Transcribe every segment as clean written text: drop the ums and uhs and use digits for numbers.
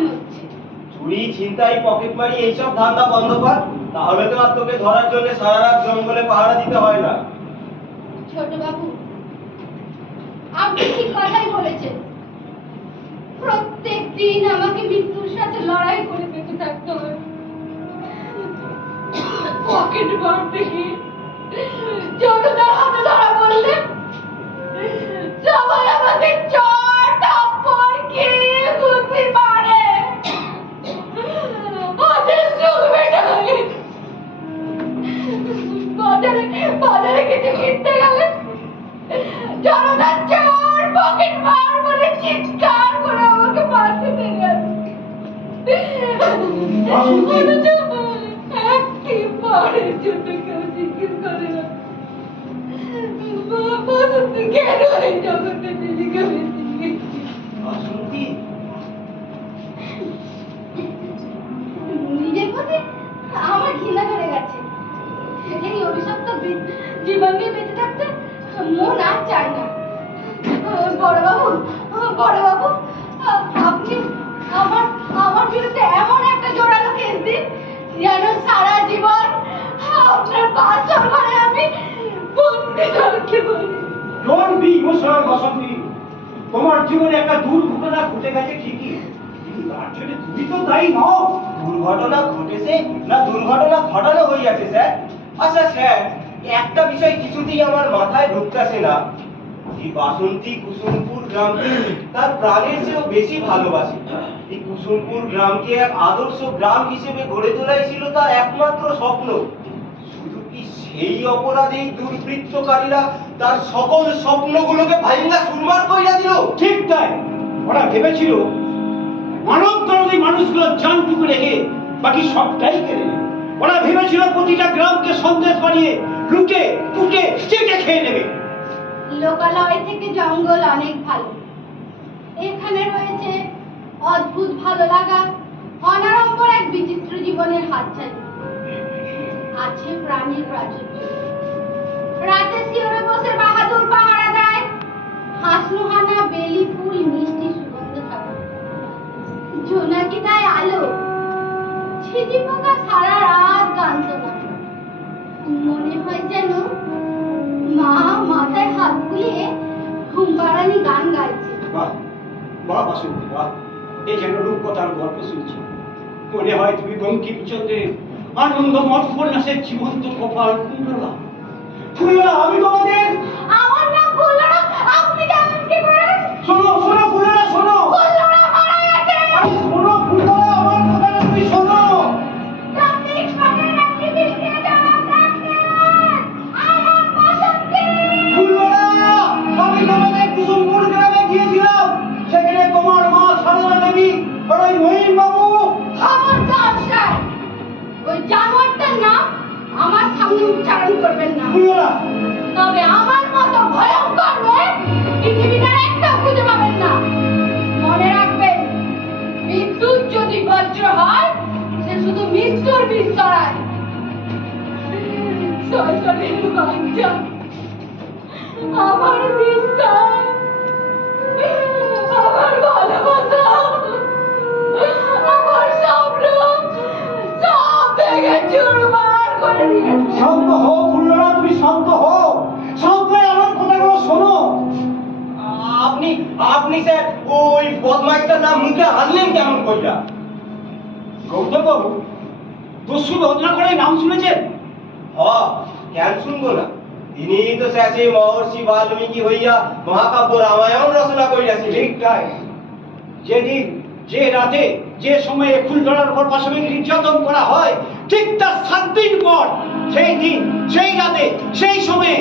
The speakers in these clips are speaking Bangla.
মনে হচ্ছে। চুরি, ছিনতাই, পকেটমারি এইসব ধান্দা বন্ধ কর, তাহলে তো আর তোকে ধরার জন্য সারা রাত জঙ্গলে পাহারা দিতে হয় না। ছোট বাবু, আপনি ঠিক কথাই বলেছেন। প্রত্যেক দিন আমাকে মৃত্যুর সাথে লড়াই করে বেঁচে থাকতে হয়। পকেট মার থেকে জনতার হাতে ধরা বললে সবাই আমাকে চর থাপ্পড় খেয়ে ঘুষি মারে। হাতের চোখ বেটা হয়ে বাজারে কিছু কিনতে গেলে জনতার চর পকেট মার বলে চিৎকার করে আমাকে মারতে দেয়। একটি মারের জন্য কেউ জিজ্ঞেস করে না বাসন্তী কেন এই জগতে দিদিকে বাসন্তী, নিজের প্রতি আমার ঘৃণা ধরে গেছে। এই অভিশপ্ত জীবন নিয়ে বেঁচে থাকতে মন আর চায় না। বড়বাবু, আপনি আমার বিরুদ্ধে এমন একটা জোরালো কেস দিন যেন সারা জীবন আপনার বাসর ঘরে আমি বন্দি থাকতে পারি। ডোন্ট বি ইমোশনাল বাসন্তী। তোমার জীবনে একটা দুর্ঘটনা ঘটে গেছে ঠিকই, কিন্তু তার জন্য তুমি তো দায়ী নও। দুর্ঘটনা ঘটেছে না দুর্ঘটনা ঘটানো হইয়াছে স্যার? আচ্ছা স্যার, একটা বিষয় কিছুতেই আমার মাথায় ঢুকতেছে না। এই বাসন্তী কুসুমপুর গ্রামকে তার প্রাণের চেয়েও বেশি ভালোবাসে। এই কুসুমপুর গ্রামকে এক আদর্শ গ্রাম হিসেবে গড়ে তোলাই ছিল তার একমাত্র স্বপ্ন। শুধু কি সেই অপরাধেই দুর্বৃত্তকারীরা তার সকল স্বপ্নগুলোকে ভাঙা চুরমার কইরা দিল? ঠিক তাই, ওরা ভেবেছিল মানব দরদি মানুষগুলো জানটুকু রেখে বাকি সবটাই কেড়ে নেবে। ওরা ভেবেছিল প্রতিটা গ্রামকে সন্দেশ বানিয়ে লুটে টুটে চেটে খেয়ে নেবে। লোকালয় থেকে জঙ্গল অনেক ভালো। এখানে রয়েছে অদ্ভুত ভালো লাগা, অনাড়ম্বর এক বিচিত্র জীবনের হাতছানি। আছে প্রাণীর প্রাচুর্য। রাতে শিওরে বসে বাহাদুর পাহারা দেয়। হাসনুহানা বেলি ফুল মিষ্টি সুগন্ধ ছড়ায়। জোনাকি দেয় আলো। ছিটি পোকা সারা রাত গান শোনায়। মনে হয় যেন মা মাথায় হাত বুলিয়ে ঘুমপাড়ানি গান গাইছে। বাহ বাহ বাসন্তী বাহ, এই যেন রূপকথার গল্প শুনছি। মনে হয় তুমি বঙ্কিমচন্দ্রের আনন্দমঠ উপন্যাসের জীবন্ত কপাল ফুলরা। ফুলরা, আমি তোমাদের আমার নাম ফুলরা, আপনি জানেন কি করে? শোনো শোনো ফুলরা, শোনো ফুলরা মারা গেছে। শোনো ফুলরা, আমার কথাটা তুমি শোনো। রাত্রির সকালে রাত্রি বিলিয়ে যাওয়া ডাক্তার, আমার বাসন্তী। ফুলরা, আমি তোমাদের কুসুমপুর গ্রামে গিয়েছিলাম। সেখানে তোমার মা সারদা দেবী আর ওই মহিম বাবু। খবরদার স্যার, ওই জানোয়ারটার নাম আমার সামনে উচ্চারণ করবেন না। ফুলরা, তবে আমার মতো ভয়ঙ্কর মেয়ে পৃথিবীতে একটা খুঁজে পাবেন না। মনে রাখবেন, বিদ্যুৎ যদি বজ্র হয় সে শুধু মৃত্যুর বীজ ছড়ায়। সরকারের বাচ্চা, আমার বিশ্বাস, আমার ভালোবাসা, আমার স্বপ্ন সব ভেঙে চুরমার করে দিয়েছে। শান্ত হও ফুলরা, তুমি শান্ত হও। শান্ত হয়ে আমার কথাগুলো শোনো। আপনি আপনি স্যার ওই বদমাইশটার নাম মুখে আনলেন কেমন কইরা? গৌতম বাবু, দস্যু রত্নাকরের নাম শুনেছেন? হ, কেন শুনবো না? তিনি তো স্যার সেই মহর্ষি বাল্মীকি হইয়া মহাকাব্য রামায়ণ রচনা করিয়াছিলেন। ঠিক তাই। যেদিন, যে রাতে, যে সময়ে ফুলধরার উপর পাশবিক নির্যাতন করা হয়, ঠিক তার 7 দিন পর, সেই দিন, সেই রাতে, সেই সময়ে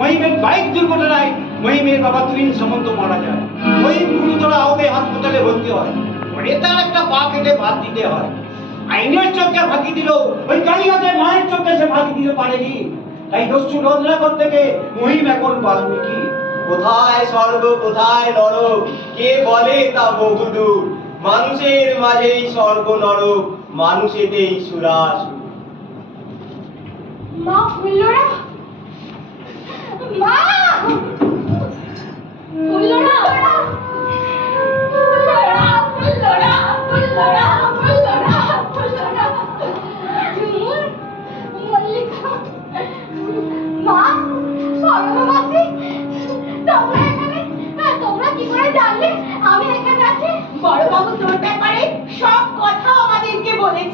মহিমের বাইক দুর্ঘটনায় মহিমের বাবা তুইন সামন্ত মারা যায়। মহিম গুরুতর আহতে হাসপাতালে ভর্তি হয়। পরে তার একটা পা কেটে বাদ দিতে হয়। আইনের চোখে ফাঁকি দিল, ওই কালিয়াতে মায়ের চোখে সে ফাঁকি দিতে পারেনি। তাই দস্যু রত্নাকর থেকে মহিম এখন বাল্মীকি। কোথায় স্বর্গ কোথায় নরক কে বলে তা বহুদূর। মানুষের মাঝেই স্বর্গ নরক, মানুষেতেই সুরাসুর। মা ফুলরা, মা ফুলরা, ফুলরা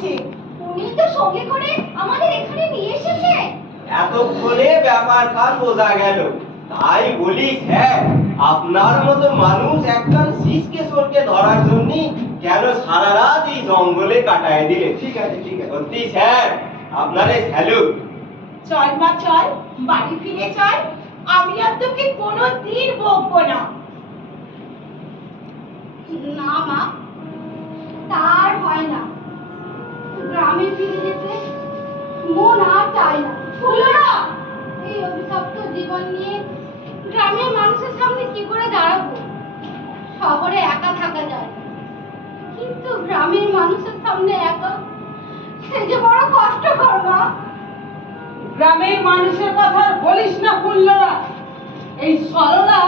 হয়েছে? উনি তো সঙ্গে করে আমাদের এখানে নিয়ে এসেছে। এতক্ষণে ব্যাপার খান বোঝা গেল। তাই বলি স্যার, আপনার মতো মানুষ একজন শিশকে চোরকে ধরার জন্য কেন সারা রাত এই জঙ্গলে কাটায় দিলে? ঠিক আছে, ঠিক আছে। সত্যি স্যার, আপনারে স্যালুট। চল মা চল, বাড়ি ফিরে চল। আমি আর তোকে কোনোদিন বকবো না। না মা, তার হয় না। গ্রামে ফিরে যেতে মন আর চায় না। হলো না, এই অভিশপ্ত জীবন নিয়ে গ্রামের মানুষের সামনে কি করে দাঁড়াবো? শহরে একা থাকা যায়, কিন্তু গ্রামের মানুষের সামনে একা, সে যে বড় কষ্টকর মা। গ্রামের মানুষের কথা আর বলিস না ফুল্লরা। এই সরলা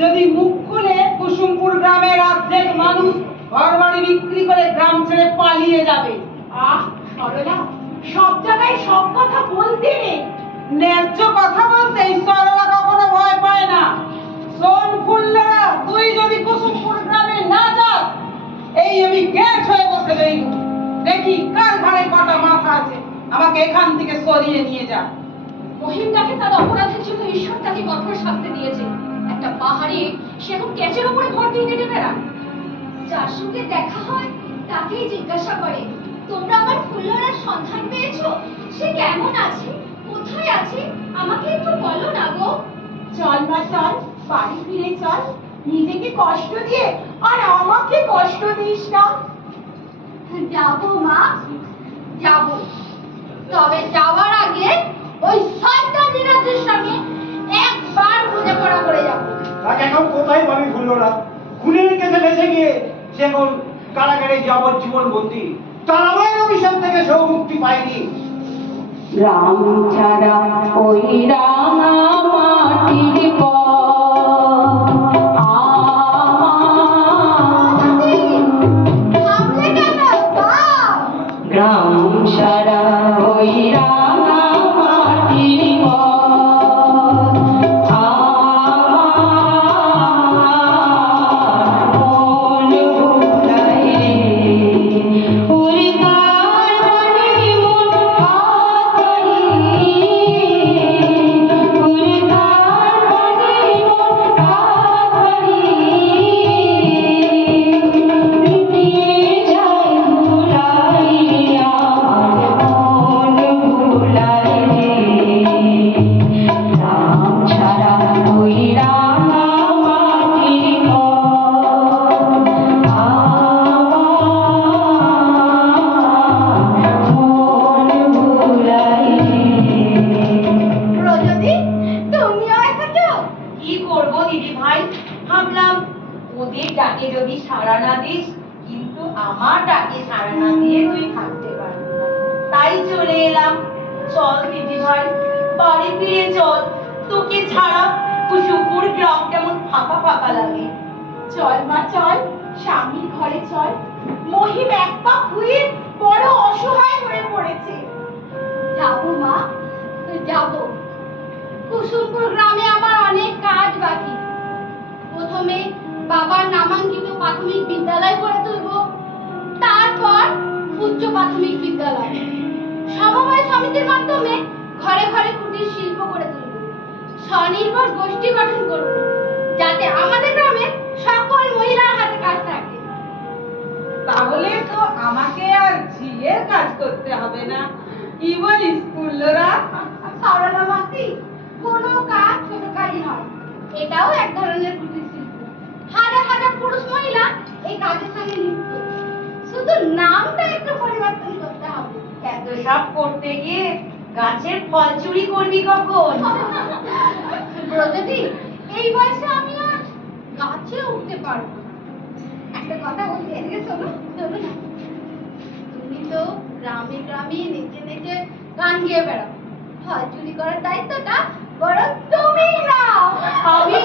যদি মুখ খুলে কুসুমপুর গ্রামের অর্ধেক মানুষ ঘরবাড়ি বিক্রি করে গ্রাম ছেড়ে পালিয়ে যাবে। আহ সরলা, সব জায়গায় সব কথা বলতে নেই। ন্যায্য কথা বলতে এই সরলা কখনো ভয় পায় না। শোন ফুল্লরা, তুই যদি কুসুমপুর গ্রামে না যাস, এই আমি গ্যাস হয়ে বসে রইল। দেখি কার ঘাড়ে কটা মাথা আছে, আমাকে এখান থেকে সরিয়ে নিয়ে যা। মহিমদাকে তার অপরাধের জন্য ঈশ্বর তাকে কঠোর শাস্তি দিয়েছে। একটা পাহাড়ে সে এখন ক্যাচের উপরে ভর দিয়ে হেঁটে বেড়ায়। যার সঙ্গে দেখা হয় তাকেই জিজ্ঞাসা করে, তোমরা আমার ফুল্লরার সন্ধান পেয়েছো? সে কেমন আছে, কোথায় আছে, আমাকে একটু বলো না গো। চল মা চল, বাড়ি ফিরে চল। নিজেকে কষ্ট দিয়ে আর আমাকে কষ্ট দিস না। যাবো মা, যাবো। তবে যাওয়ার আগে ওই সন্তান দিনাজের সঙ্গে একবার বোঝাপড়া করে যাবো। তাকে এখন কোথায় পাবি ফুল্লরা? খুনের কেসে বেঁচে গিয়ে সে এখন কারাগারে যাবজ্জীবন বন্দী। তার আমার অভিশাপ থেকে সেও মুক্তি পায়নি। রাম ছাড়া ওই রাঙা মাটির পথ থামলে কেন বাপ? রাম ছাড়া ওই রাঙা মাটির পথ মন ভুলাই রে। ওরে কার বাড়ি মন হাতড়ি, ওরে কার বাড়ি মন হাতড়ি, লুটিয়ে যায় ভুলাই আমার মন ভুলাই রে। রাম ছাড়া ওই রাঙা মাটির পথ মন ভুলাই রে। প্রজাতি, তুমিও এসেছো? কি করব দিদি ভাই, ভাবলাম ওদের ডাকে যদি সাড়া না দিস, কিন্তু আমার ডাকে সাড়া না দিয়ে তুই থাকতে পারবি না, তাই চলে এলাম। চল দিদি ভাই, বাড়ি ফিরে চল। তোকে ছাড়া কুসুমপুর গ্রাম কেমন ফাঁকা ফাঁকা লাগে। চল মা চল, স্বামীর ঘরে চল। মহিম এক পা হয়ে বড় অসহায় হয়ে পড়েছে। যাবো মা, যাবো। কুসুমপুর গ্রামে আমার অনেক কাজ বাকি। প্রথমে বাবার নামাঙ্কিত প্রাথমিক বিদ্যালয় গড়ে তুলব, তারপর উচ্চ প্রাথমিক বিদ্যালয়। সমবায় সমিতির মাধ্যমে ঘরে ঘরে কুটির শিল্প গড়ে তুলব। স্বনির্ভর গোষ্ঠী গঠন করব, যাতে আমাদের গ্রামের সকল মহিলার হাতে কাজ থাকে। তাহলে তো আমাকে আর ঝিলের কাজ করতে হবে না, কি বলিস ফুল্লরা? সরলা মাসি, কোনো কাজ ছোট কাজই নয়, এটাও এক ধরনের কুটির শিল্প। হাজার হাজার পুরুষ মহিলা এই কাজের সঙ্গে লিপ্ত, শুধু নামটা একটু পরিবর্তন করতে হবে। এত সব করতে গিয়ে গাছের ফল চুরি করবি কখন? ব্রজদি, এই বয়সে আমি আর গাছে উঠতে পারবো না। একটা কথা বলছি, এদিকে শোনো, শোনো না। তুমি তো গ্রামে গ্রামে নেচে নেচে গান গিয়ে বেড়াও, ফল চুরি করার দায়িত্বটা বরং তুমি নাও। আমি?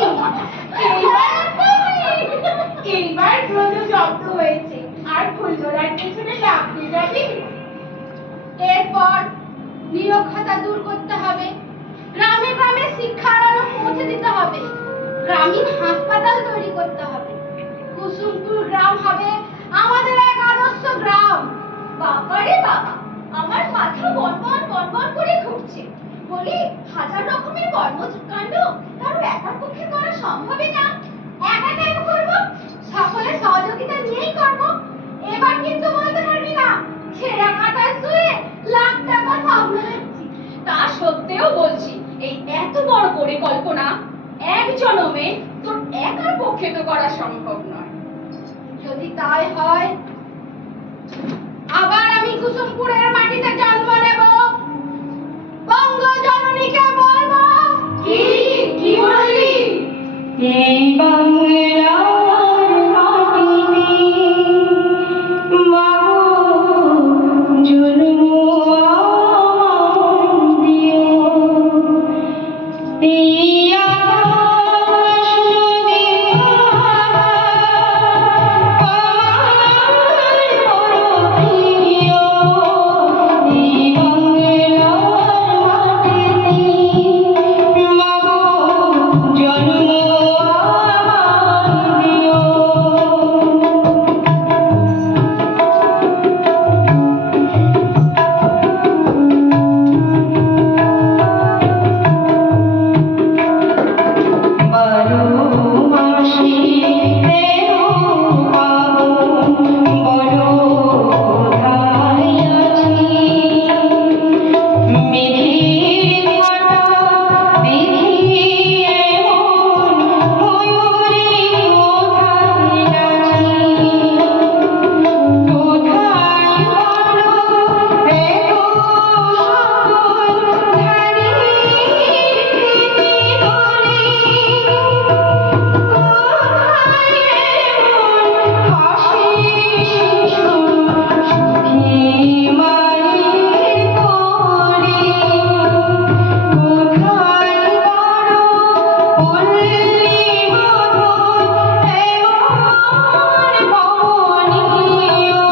এইবার ব্রজ জব্দ হয়েছে, আর ফুল্লরার পেছনে লাফিয়ে যাবি। এরপর নিরক্ষরতা দূর করতে হবে, গ্রামে গ্রামে শিক্ষার আলো পৌঁছে দিতে হবে, গ্রামীণ হাসপাতাল তৈরি করতে হবে। কুসুমপুর গ্রাম হবে আমাদের এক আদর্শ গ্রাম। বাবারে বাবা। প্রতিযোগিতা নিয়েই করব। এবার কিন্তু বলতে পারবি না ছেঁড়া কাটায় শুয়ে লাখ টাকা সামলাচ্ছি। তা সত্ত্বেও বলছি, এই এত বড় পরিকল্পনা এক জনমে তোর একার পক্ষে তো করা সম্ভব নয়। যদি তাই হয় আবার আমি কুসুমপুরের মাটিতে জন্ম নেব, বঙ্গ জননীকে বলবো। কি বললি? এই বাংলার মাটিতে মাগো জন্ম আমায় দিও। এই আকাশ যদি আমার বড় প্রিয়, এই বাংলার মাটিতে মাগো জন্ম আমায় দিও। বারো মাসে তেরো পার্বণ বড় কোথায় আছি। মেঘের ঘটা দেখি এমন ময়ূরী কোথায় নাচি। কোথায় বলো এত সকল ধারে প্রীতি দোলে। কোথায় এমন হাসি শিশু সুখী মায়ের কোলে। কোথায় বড় পল্লী মধুর এমন কমনীয়,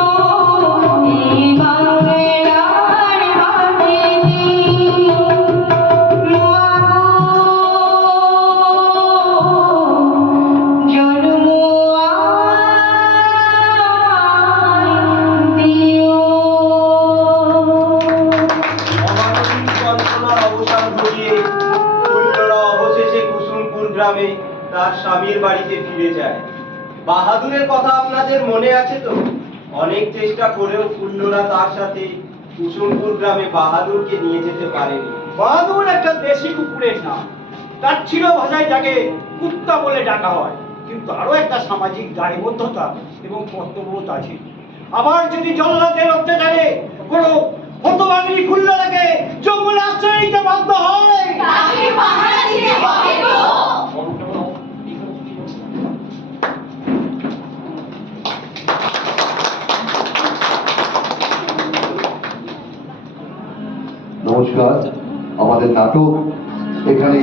এই বাংলার মাটিতে মাগো জন্ম আমায় দিও। অমানবিক যন্ত্রণার অবসান ঘটিয়ে ফুল্লরা অবশেষে কুসুমপুর গ্রামে তার স্বামীর বাড়িতে ফিরে যায়। বাহাদুরের কথা আপনাদের মনে আছে তো? অনেক চেষ্টা করেও ফুল্লরা তার সাথে কুসুমপুর গ্রামে বাহাদুরকে নিয়ে যেতে পারেনি। বাহাদুর একটা দেশি কুকুরের নাম। তার ছিল ভাষায় যাকে কুত্তা বলে ডাকা হয়, কিন্তু আরো একটা সামাজিক দায়বদ্ধতা এবং কর্তব্যবোধ আছে। আবার যদি জল্লাদের অত্যাচারে কোনো হতভাগিনী ফুল্লরাকে জঙ্গলে আশ্রয় নিতে বাধ্য হয়, তাকে পাহারা দিতে হবে তো। নমস্কার, আমাদের নাটক এখানে